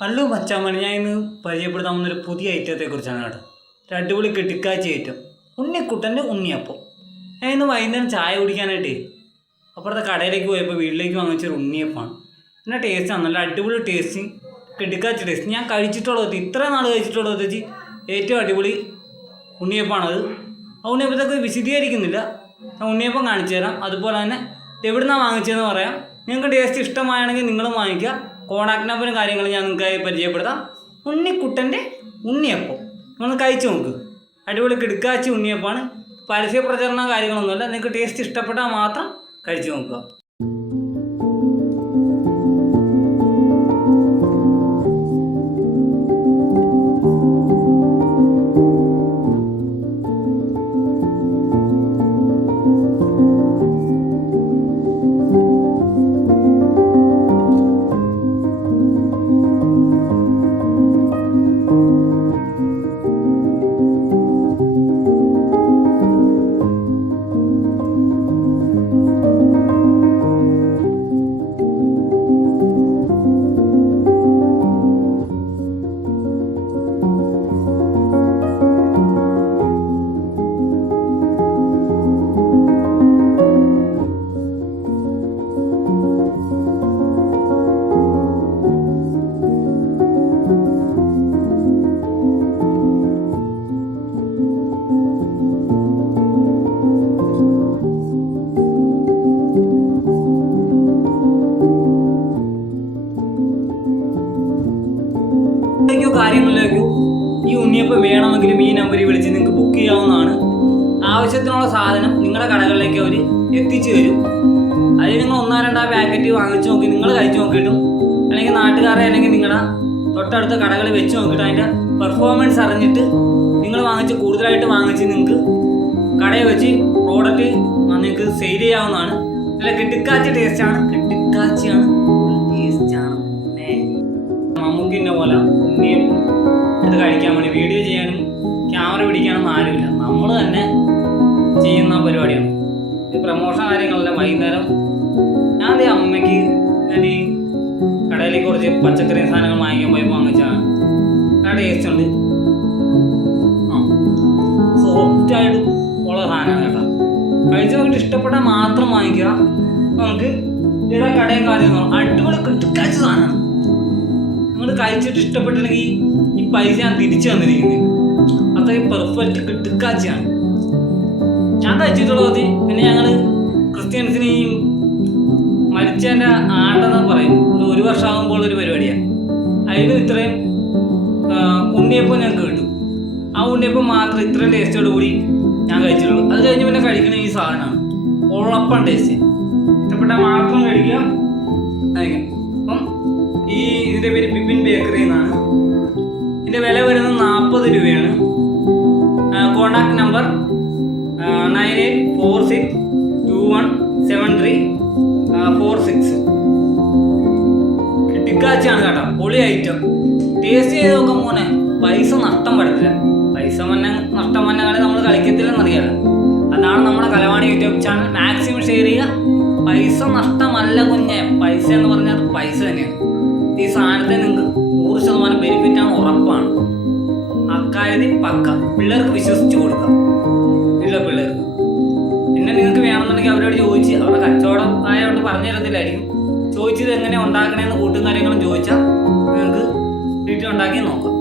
Hello മച്ചാമ്മണി, ഞാൻ ഇന്ന് പരിചയപ്പെടുത്താൻ വന്നൊരു പുതിയ ഐറ്റത്തെക്കുറിച്ചാണ് കേട്ടോ. ഒരു അടിപൊളി കിട്ടിക്കാച്ചി ഐറ്റം, ഉണ്ണിക്കുട്ടൻ്റെ ഉണ്ണിയപ്പം. ഞാൻ ഇന്ന് വൈകുന്നേരം ചായ കുടിക്കാനായിട്ട് അപ്പുറത്തെ കടയിലേക്ക് പോയപ്പോൾ വീട്ടിലേക്ക് വാങ്ങിച്ചൊരു ഉണ്ണിയപ്പമാണ്. എന്നാ ടേസ്റ്റാണ്, നല്ല അടിപൊളി ടേസ്റ്റ്, കിട്ടിക്കാച്ചി ടേസ്റ്റ്. ഞാൻ കഴിച്ചിട്ടുള്ളത് ഇത്ര നാൾ കഴിച്ചിട്ടുള്ളത് വെച്ച് ഏറ്റവും അടിപൊളി ഉണ്ണിയപ്പമാണത്. ആ ഉണ്ണിയപ്പത്തൊക്കെ വിശദീകരിക്കുന്നില്ല, ഞാൻ ഉണ്ണിയപ്പം കാണിച്ചു തരാം. അതുപോലെ തന്നെ എവിടുന്നാണ് വാങ്ങിച്ചതെന്ന് പറയാം. നിങ്ങൾക്ക് ടേസ്റ്റ് ഇഷ്ടമാണെങ്കിൽ നിങ്ങളും വാങ്ങിക്കുക. കോൺടാക്ട് നമ്പറും കാര്യങ്ങളും ഞാൻ നിങ്ങൾക്ക് പരിചയപ്പെടുത്താം. ഉണ്ണിക്കുട്ടൻ്റെ ഉണ്ണിയപ്പം നിങ്ങൾ കഴിച്ചു നോക്ക്. അടിപൊളി കിടുക്കാച്ചി ഉണ്ണിയപ്പമാണ്. പരസ്യ പ്രചരണ കാര്യങ്ങളൊന്നുമല്ല. നിങ്ങൾക്ക് ടേസ്റ്റ് ഇഷ്ടപ്പെട്ടാൽ മാത്രം കഴിച്ചു നോക്കുക. കാര്യങ്ങളിലേക്കോ ഈ ഉണ്ണിയപ്പം വേണമെങ്കിലും ഈ നമ്പറിൽ വിളിച്ച് നിങ്ങൾക്ക് ബുക്ക് ചെയ്യാവുന്നതാണ്. ആവശ്യത്തിനുള്ള സാധനം നിങ്ങളുടെ കടകളിലേക്ക് അവർ എത്തിച്ചു തരും. അതിൽ നിങ്ങൾ 1-2 പാക്കറ്റ് വാങ്ങിച്ചു നോക്കി നിങ്ങൾ കഴിച്ചു നോക്കിയിട്ടും, അല്ലെങ്കിൽ നാട്ടുകാരെ അല്ലെങ്കിൽ നിങ്ങളുടെ തൊട്ടടുത്ത കടകളിൽ വെച്ച് നോക്കിയിട്ട് അതിൻ്റെ പെർഫോമൻസ് അറിഞ്ഞിട്ട് നിങ്ങൾ കൂടുതലായിട്ട് വാങ്ങിച്ച് നിങ്ങൾക്ക് കടയിൽ വെച്ച് പ്രോഡക്റ്റ് നിങ്ങൾക്ക് സെയിൽ ചെയ്യാവുന്നതാണ്. നല്ല കിട്ടിക്കാച്ചി ടേസ്റ്റാണ്, കിട്ടിക്കാച്ചിയാണ്, ടേസ്റ്റാണ്. മമ്മൂക്കിൻ്റെ പോലെ ഉണ്ണിയപ്പം എടുത്ത് കഴിക്കാൻ വേണ്ടി വീഡിയോ ചെയ്യാനും ക്യാമറ പിടിക്കാനൊന്നും ആരുമില്ല, നമ്മൾ തന്നെ ചെയ്യുന്ന പരിപാടിയാണ്. ഇത് പ്രമോഷൻ കാര്യങ്ങളല്ല. വൈകുന്നേരം ഞാൻ അമ്മയ്ക്ക് ഈ കടയിലേക്ക് കുറച്ച് പച്ചക്കറി സാധനങ്ങൾ വാങ്ങിക്കാൻ പോയപ്പോൾ വാങ്ങിച്ചാണ്. ആ ടേസ്റ്റ് ഉണ്ട്, സോഫ്റ്റായിട്ട് ഉള്ള സാധനമാണ് കേട്ടോ. കഴിച്ച് നോക്കിയിട്ട് ഇഷ്ടപ്പെട്ടാൽ മാത്രം വാങ്ങിക്കുക. നമുക്ക് ഏതാ കടയും കാര്യങ്ങളും അടിപൊളി കിട്ടിക്കാച്ച സാധനമാണ്. നിങ്ങൾ കഴിച്ചിട്ട് ഇഷ്ടപ്പെട്ടില്ലെങ്കിൽ ഈ പൈസ ഞാൻ തിരിച്ചു തന്നിരിക്കുന്നത്. അത്രയും പെർഫെക്റ്റ് കിട്ടിക്കാച്ചിയാണ് ഞാൻ കഴിച്ചിട്ടുള്ളത്. പിന്നെ ഞങ്ങൾ ക്രിസ്ത്യൻസിന് ഈ മരിച്ചതിൻ്റെ ആണ്ടെന്ന് പറയും, ഒരു വർഷമാകുമ്പോൾ ഒരു പരിപാടിയാണ്. അതിന് ഇത്രയും ഉണ്ണിയപ്പം ഞങ്ങൾക്ക് കിട്ടും. ആ ഉണ്ണിയപ്പം മാത്രം ഇത്രയും ടേസ്റ്റോട് കൂടി ഞാൻ കഴിച്ചിട്ടുള്ളൂ. അത് കഴിഞ്ഞ് പിന്നെ കഴിക്കണ ഈ സാധനമാണ് ഉള്ളപ്പം ടേസ്റ്റ്. ഇഷ്ടപ്പെട്ടാൽ മാത്രം കഴിക്കുക. കഴിക്കാം. അപ്പം ഇതിൻ്റെ പേര് ബിബിൻ ബേക്കറി എന്നാണ്. ഇതിൻ്റെ വില വരുന്നത് 40 രൂപയാണ്. Contact number 9846217346. കിട്ടിക്കാച്ചിയാണ് കേട്ടോ, പൊളി ഐറ്റം. ടേസ്റ്റ് ചെയ്ത് നോക്കാൻ പോനെ പൈസ നഷ്ടം പറ്റത്തില്ല. പൈസ നഷ്ടം വന്നാൽ നമ്മൾ കളിക്കത്തില്ലെന്നറിയാലോ. അതാണ് നമ്മുടെ കലവാണി യൂട്യൂബ് ചാനൽ. മാക്സിമം ഷെയർ ചെയ്യുക. പൈസ നഷ്ടമല്ല കുഞ്ഞെ, പൈസ എന്ന് പറഞ്ഞാൽ പൈസ തന്നെയാണ്. ഈ സാധനത്തിന് നിങ്ങൾക്ക് 100% ബെനിഫിറ്റാണ്, ഉറപ്പാണ്. അക്കാര്യത്തിൽ പക്ക. പിള്ളേർക്ക് വിശ്വസിച്ച് കൊടുക്കാം, ഇല്ല പിള്ളേർക്ക്. പിന്നെ നിങ്ങൾക്ക് വേണമെന്നുണ്ടെങ്കിൽ അവരോട് ചോദിച്ച്, അവരുടെ കച്ചവടം ആയതുകൊണ്ട് പറഞ്ഞു തരത്തില്ലായിരിക്കും. ചോദിച്ചത് എങ്ങനെ ഉണ്ടാക്കണേന്ന് കൂട്ടും കാര്യങ്ങളും ചോദിച്ചാൽ നിങ്ങൾക്ക് വീട്ടിലുണ്ടാക്കി നോക്കാം.